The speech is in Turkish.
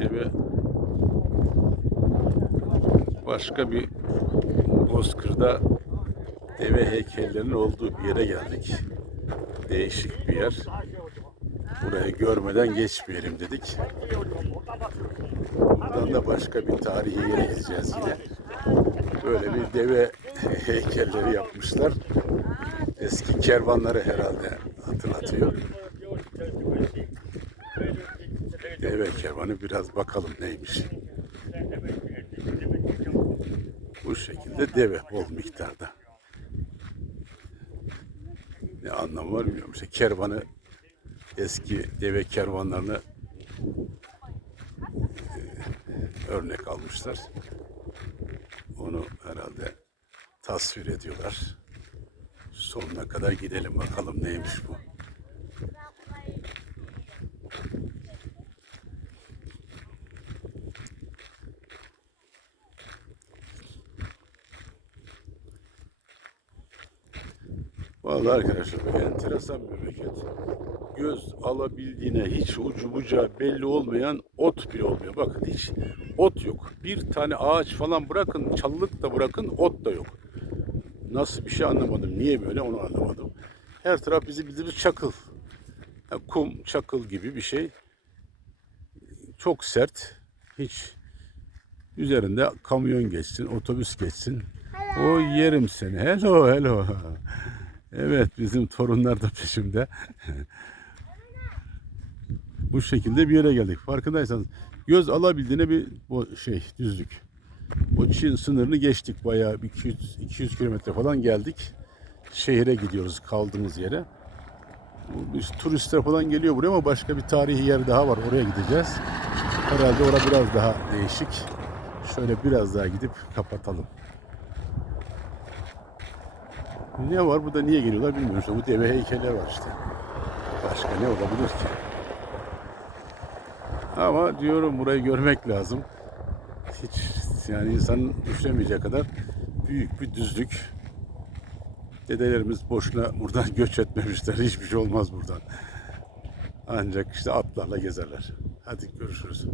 deve başka bir bozkırda deve heykellerinin olduğu bir yere geldik. Değişik bir yer. Burayı görmeden geçmeyelim dedik. Buradan da başka bir tarihi yere gideceğiz yine. Böyle bir deve heykelleri yapmışlar. Eski kervanları herhalde hatırlatıyor. Deve kervanı biraz bakalım neymiş. Bu şekilde deve bol miktarda. Ne anlamı var bilmiyorum. İşte kervanı eski deve kervanlarını e, örnek almışlar. Onu herhalde tasvir ediyorlar. Sonuna kadar gidelim bakalım neymiş bu. Vallahi arkadaşlar enteresan bir memleket. Göz alabildiğine hiç ucu bucağı belli olmayan ot bile olmuyor. Bakın hiç ot yok. Bir tane ağaç falan bırakın, çalılık da bırakın ot da yok. Nasıl bir şey anlamadım. Niye böyle onu anlamadım. Her taraf bizi bildiğimiz çakıl. Ya kum, çakıl gibi bir şey. Çok sert. Hiç üzerinde kamyon geçsin, otobüs geçsin. O yerim seni. Hello, hello. Evet, bizim torunlar da peşimde. Bu şekilde bir yere geldik. Farkındaysanız göz alabildiğine bir bu şey düzlük. O Çin sınırını geçtik bayağı bir 200 200 kilometre falan geldik. Şehire gidiyoruz kaldığımız yere. Biz turistler falan geliyor buraya ama başka bir tarihi yer daha var. Oraya gideceğiz. Herhalde orada biraz daha değişik. Şöyle biraz daha gidip kapatalım. Ne var burada niye geliyorlar bilmiyorum. İşte bu deve heykeli var işte. Başka ne olabilir ki? Ama diyorum burayı görmek lazım. Hiç yani insanın düşemeyeceği kadar büyük bir düzlük. Dedelerimiz boşuna buradan göç etmemişler. Hiçbir şey olmaz buradan. Ancak işte atlarla gezerler. Hadi görüşürüz.